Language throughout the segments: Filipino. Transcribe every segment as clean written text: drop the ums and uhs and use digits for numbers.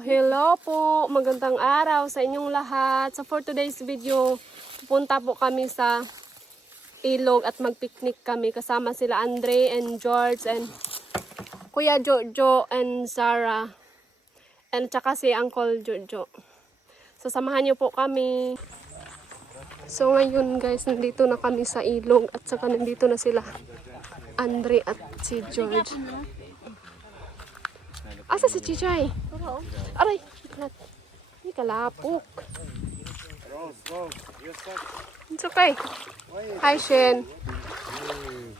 Hello po. Magandang araw sa inyong lahat. So for today's video, pupunta po kami sa ilog at magpiknik kami. Kasama sila Andre and George and Kuya Jojo and Sarah. And tsaka si Uncle Jojo. So samahan niyo po kami. So ngayon guys, nandito na kami sa ilog at saka nandito na sila Andre at si George. Asa si Chichay? Aray, hindi kalapok. It's okay. Hi, Shen.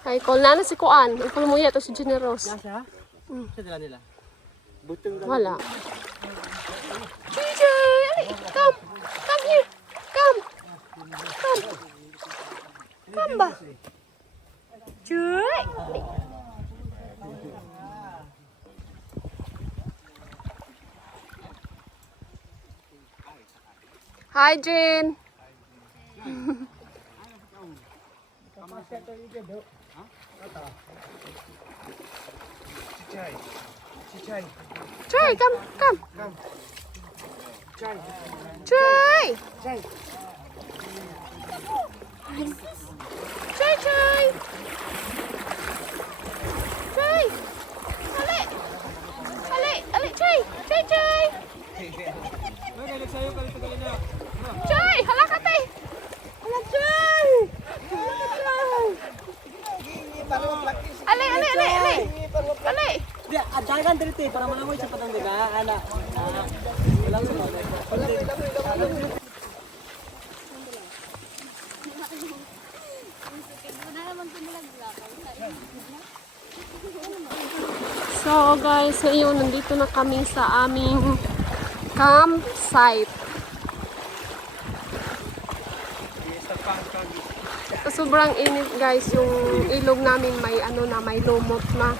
Hi, call na si Kuan. Ipul mo to si Generos. Nasa? Sa dala nila? Wala. Chichay! Aray, come! Come here! Come! Come! Come ba? Chay! Hi, Jane. Chay, come. Chay. Chay. Chay. Chay, hala ka te. Hala, Chay. Ale. Di, adagan dito para malamoy sa patang diga. Ala. Walang mo. So guys, ngayon nandito na kami sa aming campsite. So, sobrang init guys, yung ilog namin may may lumot na.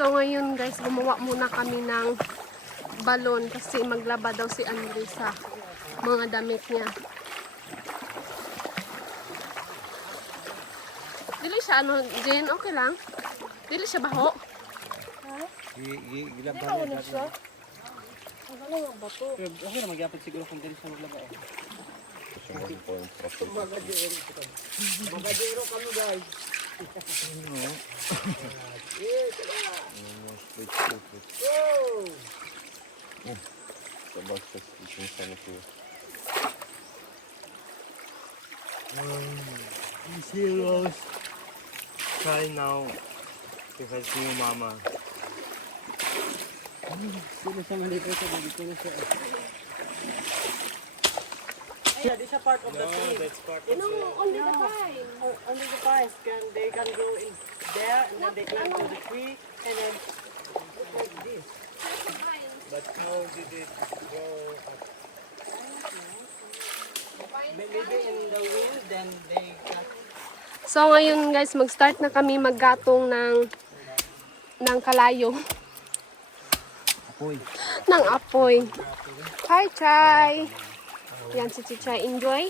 So ngayon guys, gumawa muna kami ng balon kasi maglaba daw si Andre sa mga damit niya. Dili siya Jen, okay lang. Dili siya baho. Gilabhan na siya. Okay na magyapit siguro kung dili siya maglaba. Magadero kami guys. These heroes try now to his new mama. Sino sa malito sa dito na siya. Yeah, this is part of the tree. That's part You know, only the pine. Only the pines they can go in there and then they climb to the tree and then like this. But how did it go up? Maybe in the wind then they got. So ngayon guys, mag-start na kami maggatong ng kalayo. Apoy. Ng apoy. Hi, Chay. Yan si Chichay. Enjoy?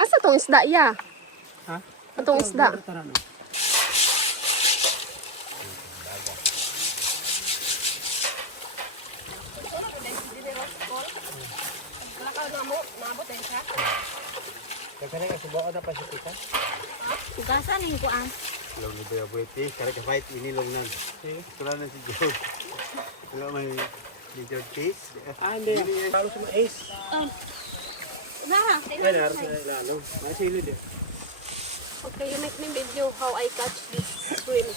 Asa tong isda ya? Ha? Atong isda. Kaya nga subukan na pa siya kita. Ugasan yung kuan. Long ni Bea Buete, kaya ka-fight inilong nan. Ito na si George. Wala may ni George Case. Hindi. Parang sa mga ace. Nah, Kaya sa lalo. Masilo din. Okay, you make me video how I catch this shrimp.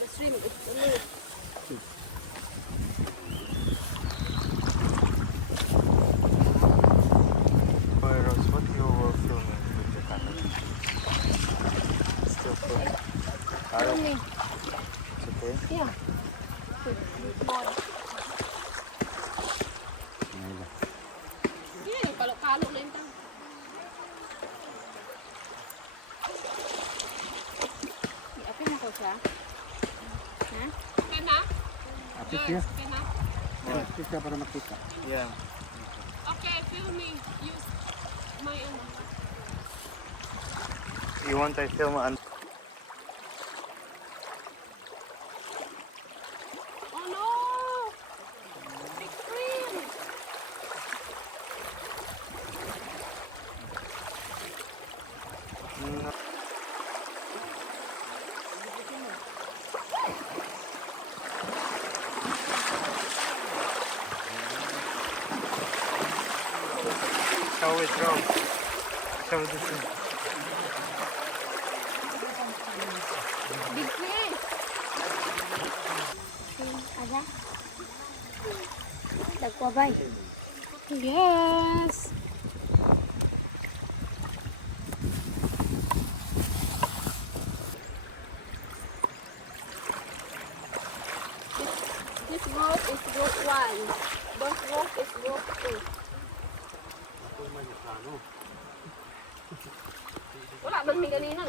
The shrimp is only Rose, what you were filming with the camera? Still filming? only. It's okay? Yeah. Yeah, kalo-kalo na yung tang. Ako na ko siya. Ha? Kana? George, okay na? Ito ka para makita. Yeah. Okay, film me. Use my ano. You want I film an Oh no! Big screen! show it wrong. Show this one. Big fish. Ada. Dagwabay. Yes! This group is group 1. This group is group 2. Wala man may ganina.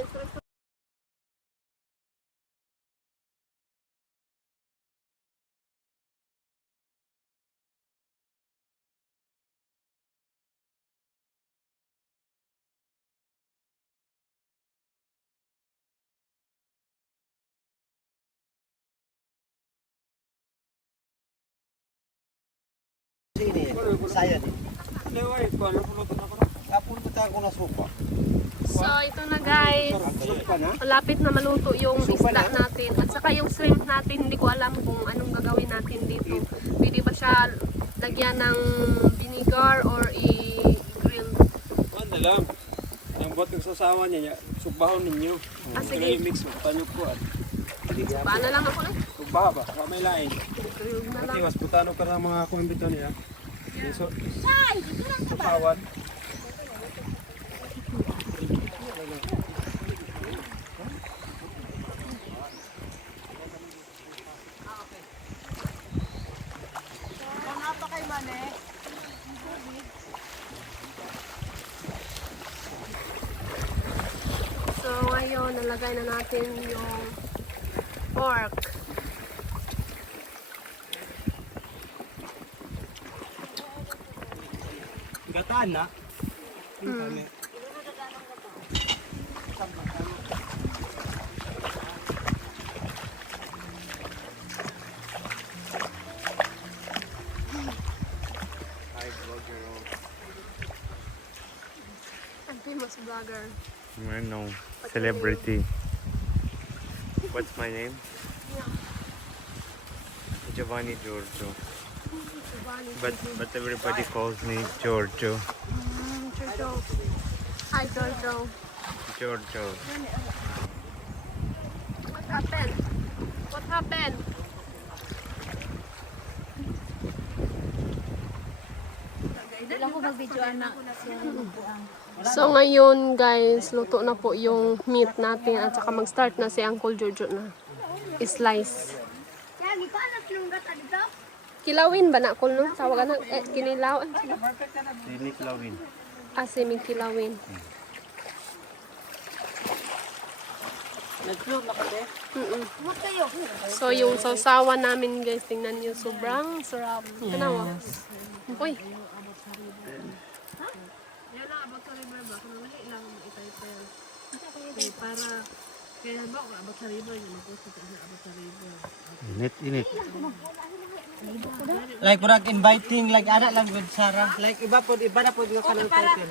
Saya din. Kapon mo tayo na supa. So, ito na guys. Supa na? Malapit na maluto yung isda natin. At saka yung shrimp natin, hindi ko alam kung anong gagawin natin dito. Pwede ba siya lagyan ng vinegar or i-grill? Ano lang. Yung bot ng sasawa niya, subahon ninyo. Sige. I-mix mo, tanyo po at Paano lang ako lang? subaha ba? Baka may lain. Grill na lang. Pati mas putano ka ng mga kumbito niya. So, subawan. So, ngayon, nalagay na natin yung pork. Gataan na. I'm famous vlogger. No, celebrity. What's my name? Giovanni Giorgio. But everybody calls me Giorgio. Giorgio. Hi, Giorgio. Giorgio. What happened? What happened? Dala ko mag-videoan na. So ngayon guys, luto na po yung meat natin at saka mag-start na si Uncle Giorgio na slice. Lagi pa anak lunggat dito. Kilawin ba na kung no? Tawag na kinilaw. Dinik lawin. Asimig kilawin. Nag-float na kasi. Huwag kayo. So yung sausawa namin guys, tingnan niyo sobrang sarap. Tanawa. Uy. Init. Like murag inviting like anak lang with Sarah. Like iba na po yung kanang title.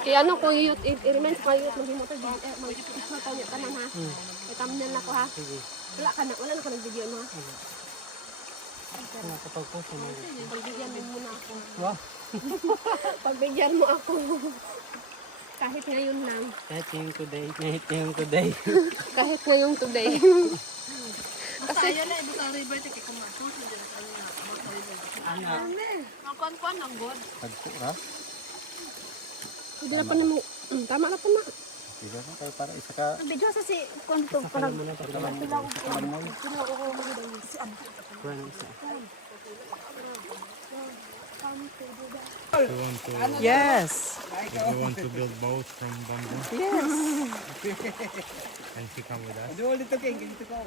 Kaya ano ko youth, i-remind ko youth maghimo to mag-picture ka niya tanan ha. May thumbnail ako ha. Wala na ka nag-video mo ha. Pagbigyan mo muna ako. Pagbigyan mo ako. Kahit ngayon lang. Kahit yung today. Kahit ngayong today. Kasi kuan ang god. Pagkura. Hindi na pa na mo. Tama na pa na. Diba na kayo para isa ka. Video sa si konto parang Yes. you want to build boat from bamboo? Yes. And she come with us? Doon dito king, ganito ko.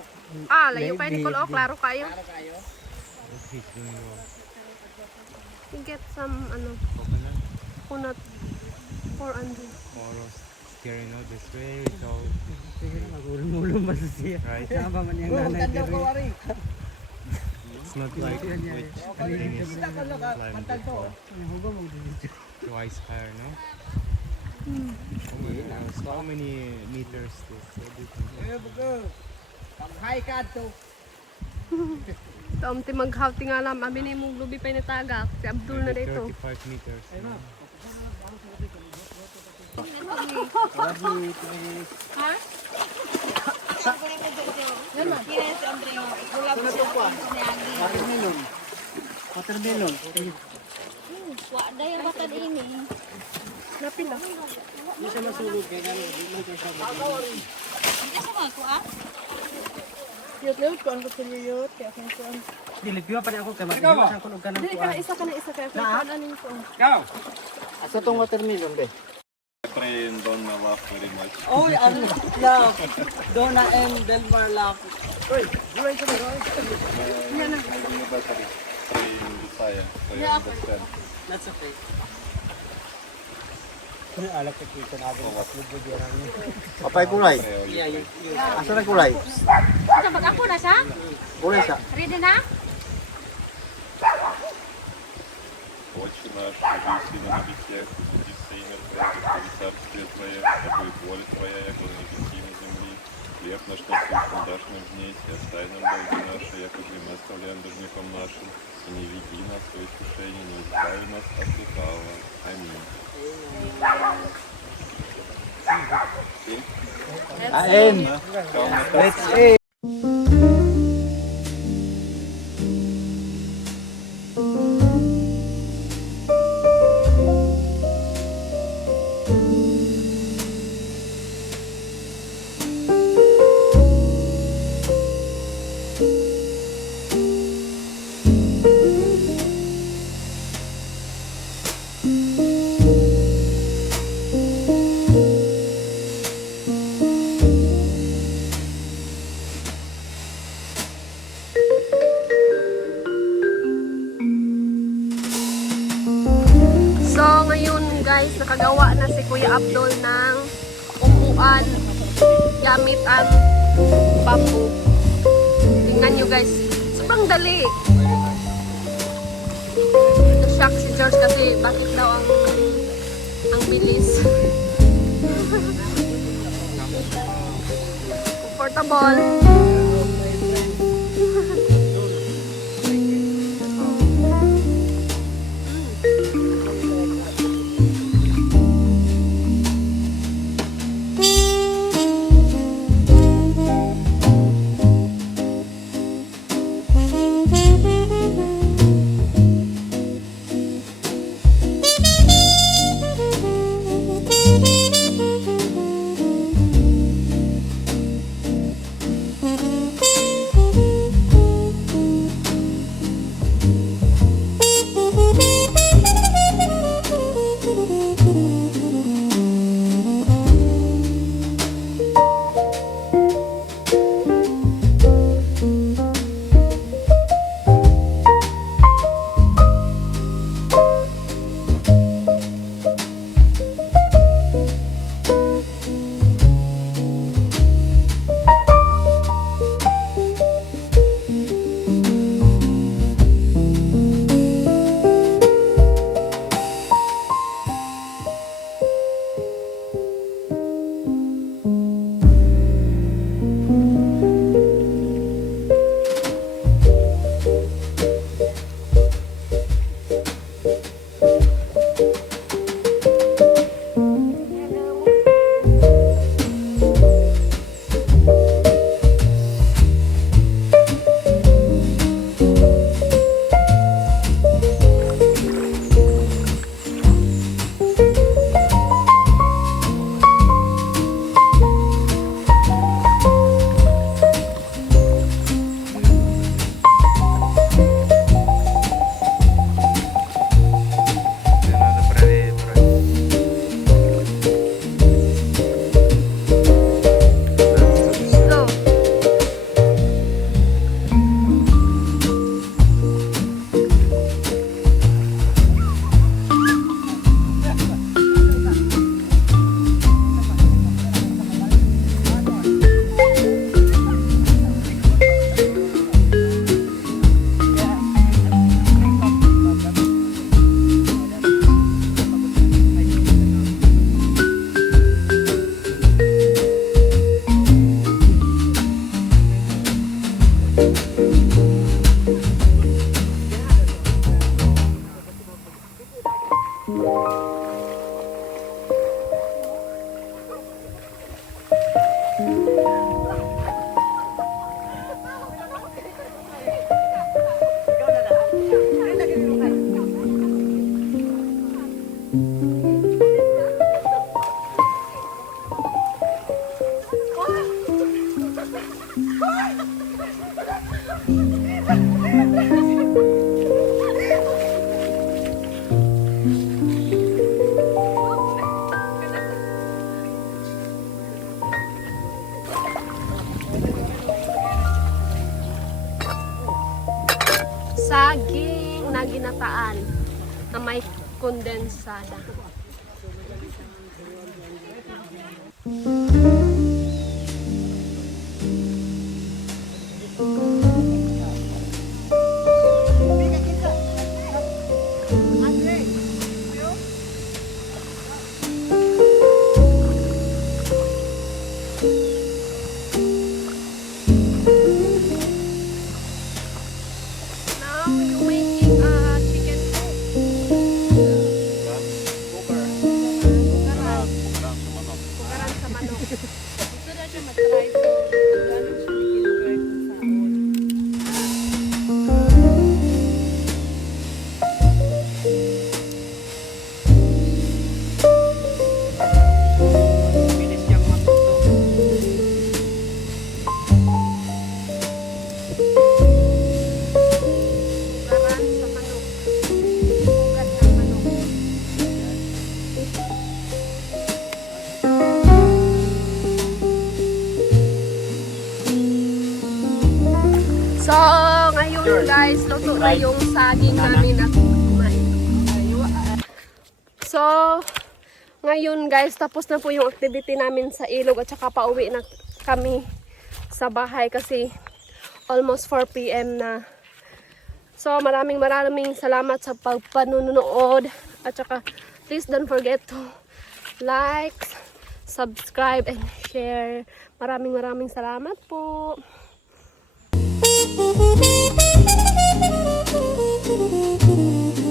Layo kayo Nicole. Oh, klaro kayo. Ano kayo? Let's see, doing the You get some, coconut. coconut for Andre. Tomorrow, steering out this way, so Magulong-ulong ba siya? right. Sama man yung nanay dito. It's not like which thing is climbed before. Twice higher, no? How many meters this? Pag-high ka to. Taom ti maghawti nga lang. Abi ni mong lubi pa natagak. Si Abdul na Maybe dito. 35 meters. no? Watermelon. Watermelon. Wala yung bata ini. Napila. Hindi siya masulog kaya gano'n. Hindi mo siya sabi. Hindi sa mga kuha. Yut-yut ko. Ano ko yut? Kaya kaya ko. Dilipyo pa rin ako kaya mag-iwas ako ng ganang Dili ka na isa ka na isa. Kaya kaya ano ko. Asa tong watermelon be? Praying Donna laugh very much. Oh, ano? Love. Donna and Delmar love. Uy, buhay ka ba? Praying Bisaya, so you understand. That's okay. Alak ka kita na ako. Apay kulay? Yeah, yeah. Asa na kulay? Dapat ako na siya? Kulay sa. Ready na? Отче наш, что на небесах, свети имя Твое, и царствие Твое, да будет воля Твоя, яко на небеси и на земли. Хлеб наш насущный дашь нам днесь, и оставь нам долги наши, яко и мы оставляем должникам нашим. И не веди нас в искушение, но избави нас от лукавого. Аминь. Let's eat. So, ngayon guys, nakagawa na si Kuya Abdul ng upuan gamit ang bamboo. Tingnan nyo guys, sobrang dali. Na-shock si George kasi bakit daw ang bilis. Comfortable. Saging na ginataan na may kondensada. Now you're making a chicken soup. Pugaran sa manok. Gusto na siya matry so gano'n siya nag-invert sa on. Bilis niyang matuto. Pugaran sa manok. Pugat ng manok. So, ngayon guys, luto na yung saging namin at kumain. So, ngayon guys, tapos na po yung activity namin sa ilog at saka pauwi na kami sa bahay kasi almost 4 PM na. So, maraming salamat sa pagpanunood at saka please don't forget to like, subscribe, and share. Maraming salamat po. Thank you.